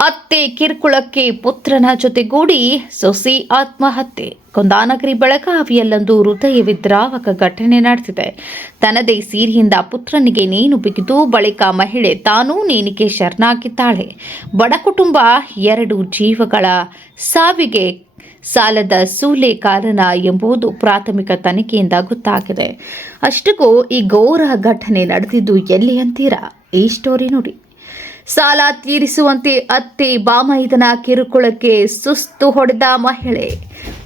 ಅತ್ತೆ ಕಿರುಕುಳಕ್ಕೆ ಪುತ್ರನ ಜೊತೆಗೂಡಿ ಸೊಸಿ ಆತ್ಮಹತ್ಯೆ. ಕುಂದಾನಗರಿ ಬೆಳಗಾವಿಯಲ್ಲೊಂದು ಹೃದಯ ವಿದ್ರಾವಕ ಘಟನೆ ನಡೆದಿದೆ. ತನ್ನದೇ ಸೀರೆಯಿಂದ ಪುತ್ರನಿಗೆ ನೇಣು ಬಿಗಿದು ಬಳಿಕ ಮಹಿಳೆ ತಾನೂ ನೇಣಿಗೆ ಶರಣಾಗಿದ್ದಾಳೆ. ಬಡ ಕುಟುಂಬ 2 ಜೀವಗಳ ಸಾವಿಗೆ ಸಾಲದ ಸೂಲೆ ಕಾರಣ ಎಂಬುದು ಪ್ರಾಥಮಿಕ ತನಿಖೆಯಿಂದ ಗೊತ್ತಾಗಿದೆ. ಅಷ್ಟಕ್ಕೂ ಈ ಘೋರ ಘಟನೆ ನಡೆದಿದ್ದು ಎಲ್ಲಿ ಅಂತೀರಾ? ಈ ಸ್ಟೋರಿ ನೋಡಿ. ಸಾಲ ತೀರಿಸುವಂತೆ ಅತ್ತೆ ಬಾಮೈದನ ಕಿರುಕುಳಕ್ಕೆ ಸುಸ್ತು ಹೊಡೆದ ಮಹಿಳೆ.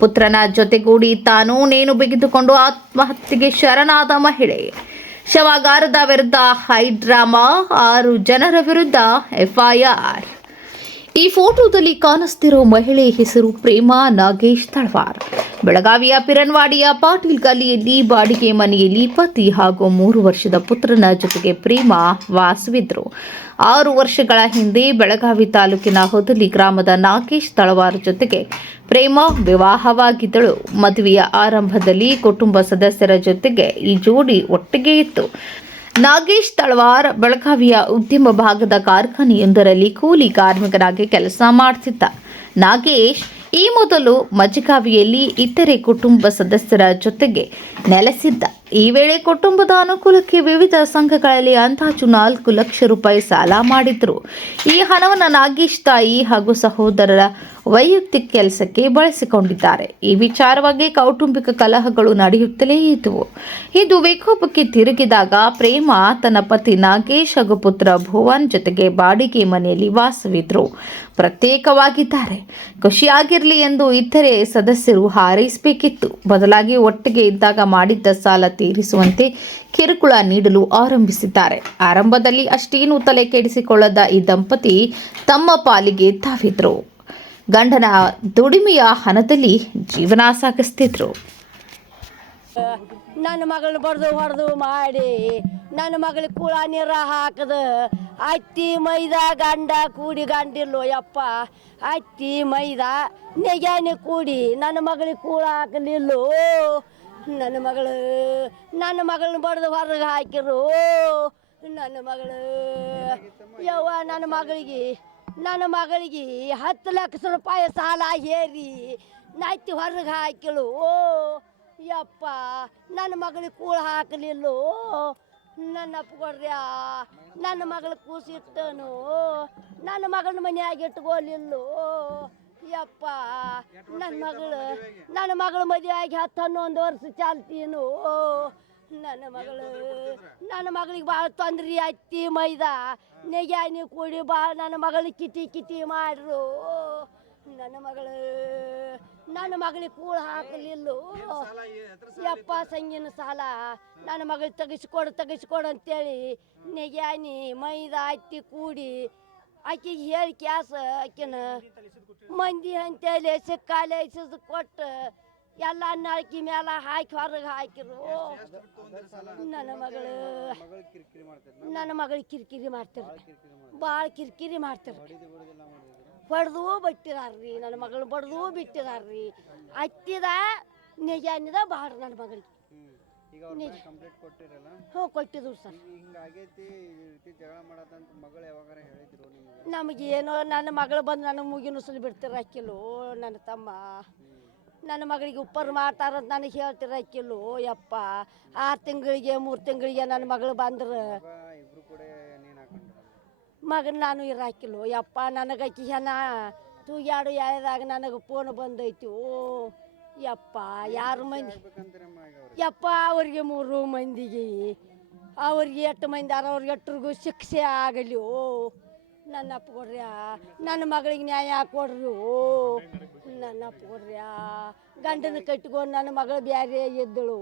ಪುತ್ರನ ಜೊತೆಗೂಡಿ ತಾನೂ ನೇಣು ಬಿಗಿದುಕೊಂಡು ಆತ್ಮಹತ್ಯೆಗೆ ಶರಣಾದ ಮಹಿಳೆ. ಶವಾಗಾರದ ವಿರುದ್ಧ ಹೈಡ್ರಾಮಾ, 6 ಜನರ ವಿರುದ್ಧ ಎಫ್ಐಆರ್. ಈ ಫೋಟೋದಲ್ಲಿ ಕಾಣಿಸ್ತಿರೋ ಮಹಿಳೆ ಹೆಸರು ಪ್ರೇಮಾ ನಾಗೇಶ್ ತಳವಾರ್. ಬೆಳಗಾವಿಯ ಪಿರನ್ವಾಡಿಯ ಪಾಟೀಲ್ ಗಲ್ಲಿಯಲ್ಲಿ ಬಾಡಿಗೆ ಮನೆಯಲ್ಲಿ ಪತಿ ಹಾಗೂ 3 ವರ್ಷದ ಪುತ್ರನ ಜೊತೆಗೆ ಪ್ರೇಮಾ ವಾಸವಿದ್ರು. 6 ವರ್ಷಗಳ ಹಿಂದೆ ಬೆಳಗಾವಿ ತಾಲೂಕಿನ ಹೊದಲಿ ಗ್ರಾಮದ ನಾಗೇಶ್ ತಳವಾರ್ ಜೊತೆಗೆ ಪ್ರೇಮಾ ವಿವಾಹವಾಗಿದ್ದಳು. ಮದುವೆಯ ಆರಂಭದಲ್ಲಿ ಕುಟುಂಬ ಸದಸ್ಯರ ಜೊತೆಗೆ ಈ ಜೋಡಿ ಒಟ್ಟಿಗೆ ಇತ್ತು. ನಾಗೇಶ್ ತಳವಾರ್ ಬೆಳಗಾವಿಯ ಉದ್ಯಮ ಭಾಗದ ಕಾರ್ಖಾನೆಯೊಂದರಲ್ಲಿ ಕೂಲಿ ಕಾರ್ಮಿಕನಾಗಿ ಕೆಲಸ ಮಾಡ್ತಿದ್ದ. ನಾಗೇಶ್ ಈ ಮೊದಲು ಮಜಗಾವಿಯಲ್ಲಿ ಇತರೆ ಕುಟುಂಬ ಸದಸ್ಯರ ಜೊತೆಗೆ ನೆಲೆಸಿದ್ದ. ಈ ವೇಳೆ ಕುಟುಂಬದ ಅನುಕೂಲಕ್ಕೆ ವಿವಿಧ ಸಂಘಗಳಲ್ಲಿ ಅಂದಾಜು 4 ಲಕ್ಷ ರೂಪಾಯಿ ಸಾಲ ಮಾಡಿದ್ರು. ಈ ಹಣವನ್ನು ನಾಗೇಶ್ ತಾಯಿ ಹಾಗೂ ಸಹೋದರರ ವೈಯಕ್ತಿಕ ಕೆಲಸಕ್ಕೆ ಬಳಸಿಕೊಂಡಿದ್ದಾರೆ. ಈ ವಿಚಾರವಾಗಿ ಕೌಟುಂಬಿಕ ಕಲಹಗಳು ನಡೆಯುತ್ತಲೇ ಇದ್ದವು. ಇದು ವಿಕೋಪಕ್ಕೆ ತಿರುಗಿದಾಗ ಪ್ರೇಮಾ ತನ್ನ ಪತಿ ನಾಗೇಶ್ ಹಾಗೂ ಪುತ್ರ ಭುವನ್ ಜೊತೆಗೆ ಬಾಡಿಗೆ ಮನೆಯಲ್ಲಿ ವಾಸವಿದ್ರು. ಪ್ರತ್ಯೇಕವಾಗಿದ್ದಾರೆ. ಖುಷಿಯಾಗಿರಲಿ ಎಂದು ಇತರೆ ಸದಸ್ಯರು ಹಾರೈಸಬೇಕಿತ್ತು. ಬದಲಾಗಿ ಒಟ್ಟಿಗೆ ಇದ್ದಾಗ ಮಾಡಿದ್ದ ಸಾಲ ತೀರಿಸುವಂತೆ ಕಿರುಕುಳ ನೀಡಲು ಆರಂಭಿಸಿದ್ದಾರೆ. ಆರಂಭದಲ್ಲಿ ಅಷ್ಟೇನೂ ತಲೆ ಕೆಡಿಸಿಕೊಳ್ಳದ ಈ ದಂಪತಿ ತಮ್ಮ ಪಾಲಿಗೆ ತಾವಿದ್ರು. ಗಂಡನ ದುಡಿಮೆಯ ಹಣದಲ್ಲಿ ಜೀವನ ಸಾಗಿಸ್ತಿದ್ರು. ನನ್ನ ಮಗಳನ್ನ ಹೊಡೆದು ಮಾಡಿ ನನ್ನ ಮಗಳಿಗೆ ಕೂಳ ನೀರ ಹಾಕದ ಅತ್ತಿ ಮೈದಾ ಗಂಡ ಕೂಡಿ ಗಂಡಿಲ್ಲೋ ಯಪ್ಪ. ಅತ್ತಿ ಮೈದಾ ನೆಗ್ಯಾನೆ ಕೂಡಿ ನನ್ನ ಮಗಳಿಗೆ ಕೂಳ ಹಾಕಲಿಲ್ಲೋ. ನನ್ನ ಮಗಳನ್ನ ಬಡ್ದು ಹೊರಗೆ ಹಾಕಿರು. ನನ್ನ ಮಗಳು ಯವ್ವ ನನ್ನ ಮಗಳಿಗೆ 10 ಲಕ್ಷ ರೂಪಾಯಿ ಸಾಲ ಹೇರಿ ನತ್ತಿ ಹೊರಗೆ ಹಾಕಿಳು. ಯಪ್ಪ ನನ್ನ ಮಗಳಿಗೆ ಕೂಳ ಹಾಕಲಿಲ್ಲೋ. ನನ್ನ ಅಪ್ಪಗೊಡ್ರ್ಯಾ ನನ್ನ ಮಗಳ ಕೂಸಿಟ್ಟನು. ನನ್ನ ಮಗಳನ್ನ ಮನೆಯಾಗಿ ಇಟ್ಕೊಲಿಲ್ಲೋ. ಯಪ್ಪ ನನ್ನ ಮಗಳು ಮದುವೆ ಆಗಿ 10-11 ವರ್ಷ ಚಾಲ್ತೀನು. ನನ್ನ ಮಗಳಿಗೆ ಭಾಳ ತೊಂದ್ರೆ ಅತ್ತಿ ಮೈದಾ ನೆಗ್ಯಾನಿ ಕೂಡಿ ಭಾಳ ನನ್ನ ಮಗಳಿಗೆ ಕಿಟಿ ಮಾಡ್ರು. ನನ್ನ ಮಗಳಿಗೆ ಕೂಳ ಹಾಕಲಿಲ್ಲೋ. ಯಪ್ಪ ಸಂಗಿನ ಸಾಲ ನನ್ನ ಮಗಳಿಗೆ ತೆಗಿಸ್ಕೊಡು ಅಂತೇಳಿ ನೆಗ್ಯಾನಿ ಮೈದಾ ಅತ್ತಿ ಕೂಡಿ ಆಕೆಗೆ ಹೇಳಿ ಕ್ಯಾಸ ಆಕಿನ ಮಂದಿ ಅಂತೇಳಿ ಸಿಕ್ಕಾಲೆ ಕೊಟ್ಟು ಎಲ್ಲ ನಾಲ್ಕಿ ಮೇಲೆ ಹಾಕಿ ಹೊರಗೆ ಹಾಕಿರು. ನನ್ನ ಮಗಳು ಕಿರಿಕಿರಿ ಮಾಡ್ತಾರೆ. ಭಾಳ ಕಿರಿಕಿರಿ ಮಾಡ್ತಾರೆ. ಹೊಡೆದು ಬಿಟ್ಟಿದಾರ್ರಿ. ನನ್ನ ಮಗಳು ಬಡ್ದು ಬಿಟ್ಟಿದಾರ್ರಿ. ಹತ್ತಿದ ನಿಜಾನಿದ ಭಾಳ ನನ್ನ ಮಗಳಿಗೆ. ಕೊಟ್ಟಿದ್ರು ಸರ್. ನಮಗೇನೋ ನನ್ನ ಮಗಳು ಬಂದು ನನಗೆ ಮುಗಿ ನುಸಲು ಬಿಡ್ತಿರಾಕಿಲ್ಲೋ. ನನ್ನ ತಮ್ಮ ನನ್ನ ಮಗಳಿಗೆ ಉಪ್ಪರ್ ಮಾಡ್ತಾರಂತ ನನಗೆ ಹೇಳ್ತಿರಾಕಿಲ್ಲೋ. ಯಪ್ಪ 6 ತಿಂಗಳಿಗೆ 3 ತಿಂಗಳಿಗೆ ನನ್ನ ಮಗಳು ಬಂದ್ರೆ ಮಗನ ನಾನು ಇರಾಕಿಲ್ಲೋ. ಯಪ್ಪ ನನಗಕ್ಕಿ ಹೆಣ ತೂಗ್ಯಾಡು ಯಾವ್ದಾಗ ನನಗೆ ಫೋನ್ ಬಂದೈತಿ. ಯಪ್ಪ 6 ಮಂದಿ ಯಪ್ಪ ಅವ್ರಿಗೆ 3 ಮಂದಿಗೆ ಅವ್ರಿಗೆ 8 ಮಂದಿ ಅವ್ರಿಗೆ 8 ಶಿಕ್ಷೆ ಆಗಲಿ. ನನ್ನ ಅಪ್ಪಗೊಡ್ರ್ಯಾ ನನ್ನ ಮಗಳಿಗೆ ನ್ಯಾಯ ಕೊಡ್ರಿ. ನನ್ನ ಅಪ್ಪಗೊಡ್ರ್ಯಾ ಗಂಡನ ಕಟ್ಕೊಂಡು ನನ್ನ ಮಗಳು ಬ್ಯಾರೆ ಇದ್ದಳು.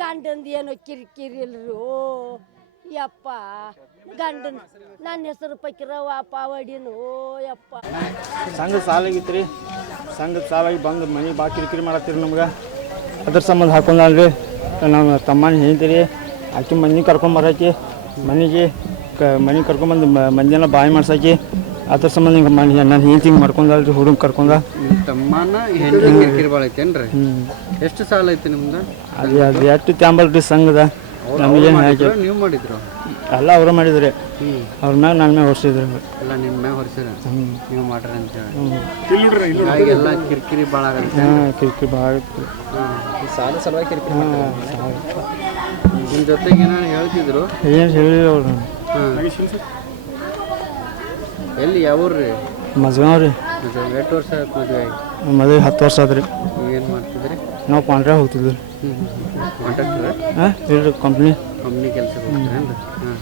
ಗಂಡಂದು ಏನೋ ಕಿರಿಕಿರಿ ಇಲ್ರಿ. ಯಪ್ಪ ಗಂಡನ ನನ್ನ ಹೆಸರು ಪಕ್ಕಿರವ್ವ ಪಾವಡಿನು. ಯಪ್ಪ ಸಂಘದ ಸಾಲ ಆಗಿತ್ತು. ಸಂಘದ ಸಾಲಾಗಿ ಬಂದು ಮನೆ ಭಾಳ ಕಿರಿಕಿರಿ ಮಾಡತ್ತೀರಿ ನಮ್ಗೆ. ಅದ್ರ ಸಂಬಂಧ ಹಾಕೊಂಡ್ರಿ ನಮ್ಮ ತಮ್ಮನ ಹೇಳ್ತೀರಿ. ಆಕೆ ಮನೆ ಕರ್ಕೊಂಬರಕ್ಕೆ ಮನೆಗೆ ಕರ್ಕೊಂಬಂದು ಮಂದಿನ ಬಾಯಿ ಮಾಡ್ಸಾಕಿ. ಅದ್ರ ಸಂಬಂಧ ಹಿಂಗೆ ನಾನು ಹಿಂಗೆ ಮಾಡ್ಕೊಂಡಲ್ರಿ. ಹುಡುಗ ಕರ್ಕೊಂಡ ತಮ್ಮನ ಹೆಣ್ಣು ಕಿರಿಕಿರಿ ಭಾಳ ಐತೇನ್ರಿ? ಎಷ್ಟು ಸಾಲ ಐತಿ ನಿಮ್ದು? ಅದು ಎಷ್ಟು ತ್ಯಾಂಬಲ್ರಿ ಸಂಘದ ನಮಗೇನು ಹಾಕಿ ನೀವು ಮಾಡಿದ್ರು ಎಲ್ಲ ಅವರು ಮಾಡಿದ್ರಿ ಅವ್ರ ಮ್ಯಾಗ ನನ್ನ ಮ್ಯಾಗ ಹೊರ್ಸಿದ್ರು ಎಲ್ಲ ನಿನ್ನ ಮ್ಯಾಗ ಹೊರಿಸಿರ ಹ್ಞೂ ನೀವು ಮಾಡ್ರಿ ಅಂತೇಳಿ ಹೀಗಾಗಿ ಎಲ್ಲ ಕಿರಿಕಿರಿ ಭಾಳ ಆಗುತ್ತೆ ಹಾಂ ಕಿರಿಕಿರಿ ಭಾಳ ಆಗಿತ್ತು ಸಾಲ ಸಲುವಾಗಿ ಕಿರಿಕಿರಿ ನಿಮ್ಮ ಜೊತೆಗೆ ಏನಾರು ಹೇಳ್ತಿದ್ರು ಏನು ಹೇಳಿಲ್ಲ ಅವ್ರು ಹಾಂ ಎಲ್ಲಿ ಯಾವ್ರಿ ಮಜ್ಗಾವ್ ರೀ ಎಷ್ಟು ವರ್ಷ ಆಯ್ತು ಮದುವೆ ಆಗಿ ಮದುವೆ 10 ವರ್ಷ ಆದ್ರಿ ನೀವೇನು ಮಾಡ್ತಿದ್ರಿ ನಾವು ಪಾಂಡ್ರೆ ಹೋಗ್ತಿದ್ವಿ ಕಾಂಟ್ರಾಕ್ಟರ್ ಹಾಂ ಇಲ್ರಿ ಕಂಪ್ನಿ ಕೆಲಸಕ್ಕೆ ಹೋಗ್ತೀರೇನ್ರಿ ಹಾಂ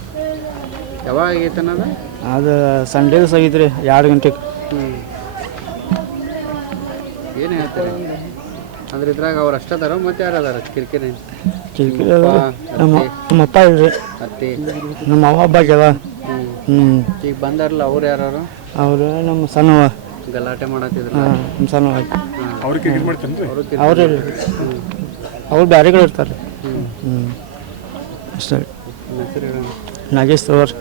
ಯಾವಾಗ ಆಗೈತೆ ಅನ್ನೋದು ಅದು ಸಂಡೇ ದಿವಸ ಆಗಿತ್ತು ರೀ 2 ಗಂಟೆಗೆ ಏನು ಹೇಳ್ತಾರೆ ಅಂದ್ರೆ ಇದ್ರಾಗ ಅವ್ರು ಅಷ್ಟ ಅದಾರ ಮತ್ತೆ ಯಾರು ಅದಾರ ಕಿರಿಕಿರಿ ಕಿರಿಕಿರಿ ನಮ್ಮ ಅಪ್ಪ ಇಲ್ರಿ ಅತ್ತಿ ನಮ್ಮ ಅವ್ವ ಹಬ್ಬಕ್ಕೆದ ಹ್ಞೂ ಈಗ ಬಂದಾರಲ್ಲ ಅವ್ರು ಯಾರು ಅವರು ನಮ್ಮ ಸಣ್ಣವ ಗಲಾಟೆ ಮಾಡತ್ತಿದ್ರು ಹಾಂ ನಮ್ಮ ಸಣ್ಣವ ಅವರು ಅವ್ರು ಅವ್ರು ಬೇರೆ ಕಡೆ ಇರ್ತಾರೆ ಹ್ಞೂ ಅಷ್ಟೇ ಹೆಸರು ಹೇಳೋಣ ನಾಗೇಶ್ ಅವ್ರು